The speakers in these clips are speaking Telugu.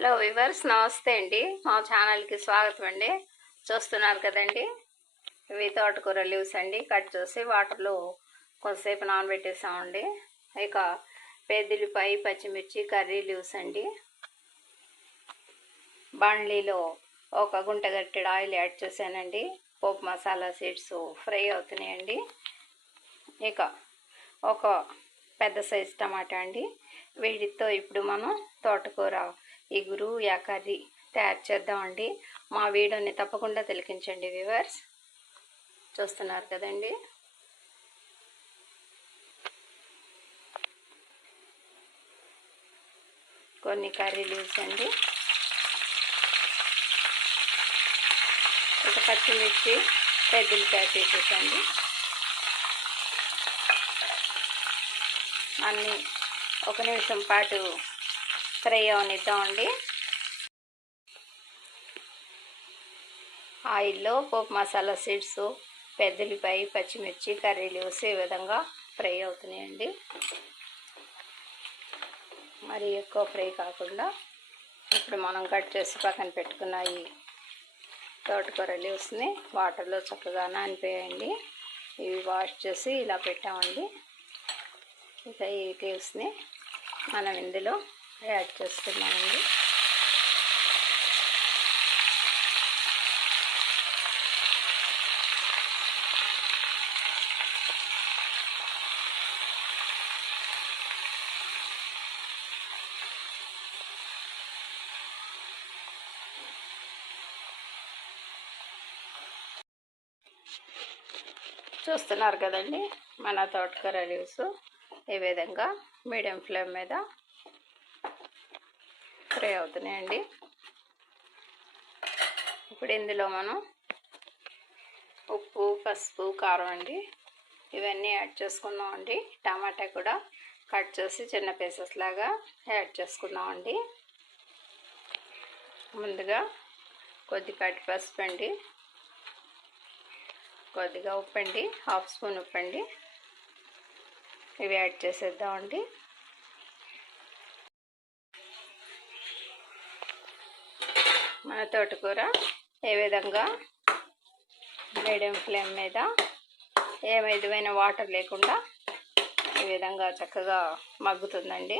హలో వివర్స్, నమస్తే అండి. మా ఛానల్కి స్వాగతం అండి. చూస్తున్నారు కదండి, ఇవి తోటకూర లీవ్స్ అండి. కట్ చేసి వాటర్లో కొంతసేపు నానబెట్టేసామండి. ఇక పెద్దలిపాయ, పచ్చిమిర్చి, కర్రీ లీవ్స్ అండి. బాండ్లీలో ఒక గుంట గట్టెడు ఆయిల్ యాడ్ చేశానండి. పోపు మసాలా సీడ్స్ ఫ్రై అవుతున్నాయండి. ఇక ఒక పెద్ద సైజు టమాటా అండి. వీటితో ఇప్పుడు మనం తోటకూర ఇగురు యా కర్రీ తయారు చేద్దామండి. మా వీడియోని తప్పకుండా తిలకించండి వ్యూవర్స్. చూస్తున్నారు కదండి, కొన్ని కర్రీ లీవ్స్ అండి. ఒక పచ్చిమిర్చి, పెద్దలిపాయ తీసేసండి. అన్నీ ఒక నిమిషం పాటు ఫ్రై అవనిద్దామండి. ఆయిల్లో పోపు మసాలా సీడ్స్, పెద్దలిపాయ, పచ్చిమిర్చి, కర్రీ లీవ్స్ ఈ విధంగా ఫ్రై అవుతున్నాయండి. మరి ఎక్కువ ఫ్రై కాకుండా ఇప్పుడు మనం కట్ చేసి పక్కన పెట్టుకున్న ఈ తోటకూర లీవ్స్ని వాటర్లో చక్కగా నానిపోయండి. ఇవి వాష్ చేసి ఇలా పెట్టామండి. ఇక ఈ లీవ్స్ని మనం ఇందులో యాడ్ చేస్తున్నామండి. చూస్తున్నారు కదండి, మన తోటకూర లీవ్స్ ఈ విధంగా మీడియం ఫ్లేమ్ మీద ఫ్రై అవుతున్నాయండి. ఇప్పుడు ఇందులో మనం ఉప్పు, పసుపు, కారం అండి ఇవన్నీ యాడ్ చేసుకుందామండి. టమాటా కూడా కట్ చేసి చిన్న పీసెస్ లాగా యాడ్ చేసుకుందామండి. ముందుగా కొద్దిపాటి పసుపు అండి, కొద్దిగా ఉప్పు అండి, హాఫ్ స్పూన్ ఉప్పు అండి, ఇవి యాడ్ చేసేద్దామండి. మన తోటకూర ఏ విధంగా మీడియం ఫ్లేమ్ మీద ఏ విధమైన వాటర్ లేకుండా ఈ విధంగా చక్కగా మగ్గుతుందండి.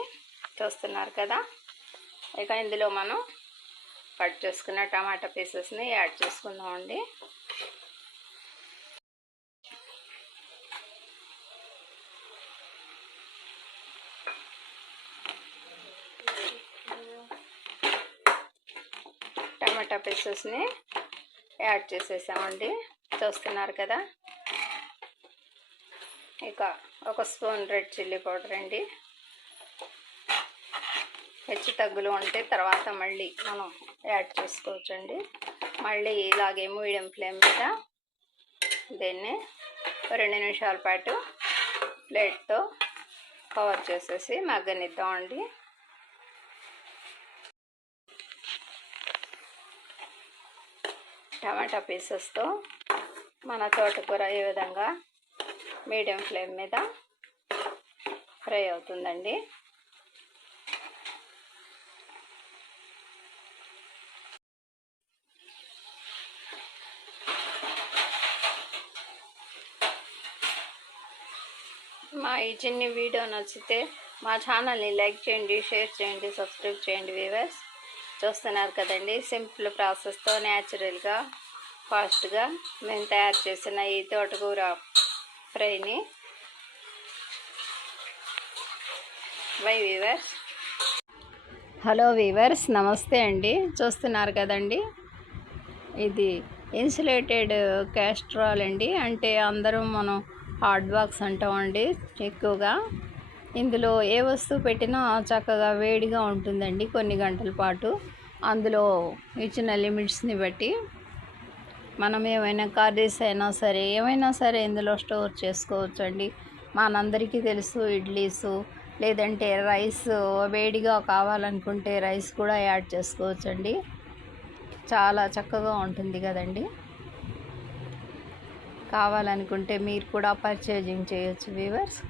చూస్తున్నారు కదా. ఇక ఇందులో మనం కట్ చేసుకున్న టమాటా పీసెస్ని యాడ్ చేసుకుందామండి. టమాటా పీసెస్ని యాడ్ చేసేసామండి. చూస్తున్నారు కదా. ఇక ఒక స్పూన్ రెడ్ చిల్లీ పౌడర్ అండి. హెచ్చు తగ్గులు ఉంటే తర్వాత మళ్ళీ మనం యాడ్ చేసుకోవచ్చండి. మళ్ళీ ఇలాగే మీడియం ఫ్లేమ్ మీద దీన్ని 2 నిమిషాల పాటు ప్లేట్తో కవర్ చేసేసి మగ్గనిద్దామండి. టమాటా పీసెస్తో మన తోటకూర ఈ విధంగా మీడియం ఫ్లేమ్ మీద ఫ్రై అవుతుందండి. మా ఈ చిన్న వీడియో నచ్చితే మా ఛానల్ని లైక్ చేయండి, షేర్ చేయండి, సబ్స్క్రైబ్ చేయండి వ్యూవర్స్. చూస్తున్నారు కదండి, సింపుల్ ప్రాసెస్తో న్యాచురల్గా ఫాస్ట్గా మేము తయారు చేసిన ఈ తోటకూర ఫ్రైని బై వీవర్స్. హలో వీవర్స్, నమస్తే అండి. చూస్తున్నారు కదండి, ఇది ఇన్సులేటెడ్ క్యాస్ట్రాల్ అండి. అంటే అందరం మనం హాట్ బాక్స్ అంటామండి ఎక్కువగా. ఇందులో ఏ వస్తువు పెట్టినా చక్కగా వేడిగా ఉంటుందండి కొన్ని గంటల పాటు. అందులో ఇచ్చిన లిమిట్స్ని బట్టి మనం ఏమైనా కర్రీస్ అయినా సరే ఏమైనా సరే ఇందులో స్టోర్ చేసుకోవచ్చండి. మనందరికీ తెలుసు, ఇడ్లీసు లేదంటే రైస్ వేడిగా కావాలనుకుంటే రైస్ కూడా యాడ్ చేసుకోవచ్చండి. చాలా చక్కగా ఉంటుంది కదండి. కావాలనుకుంటే మీరు కూడా పర్చేజింగ్ చేయొచ్చు వ్యూవర్స్.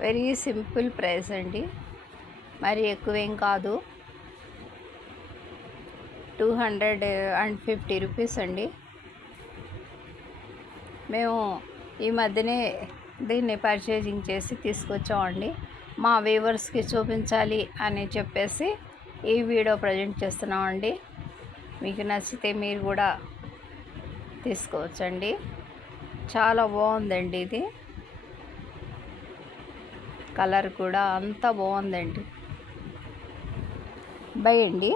వెరీ సింపుల్ ప్రైస్ అండి, మరి ఎక్కువేం కాదు. 250 రూపీస్ అండి. మేము ఈ మధ్యనే దీన్ని పర్చేజింగ్ చేసి తీసుకొచ్చామండి. మా వ్యూవర్స్కి చూపించాలి అని చెప్పేసి ఈ వీడియో ప్రజెంట్ చేస్తున్నామండి. మీకు నచ్చితే మీరు కూడా తీసుకోవచ్చండి. చాలా బాగుందండి. ఇది కలర్ కూడా అంతా బాగుందండి. బై అండి.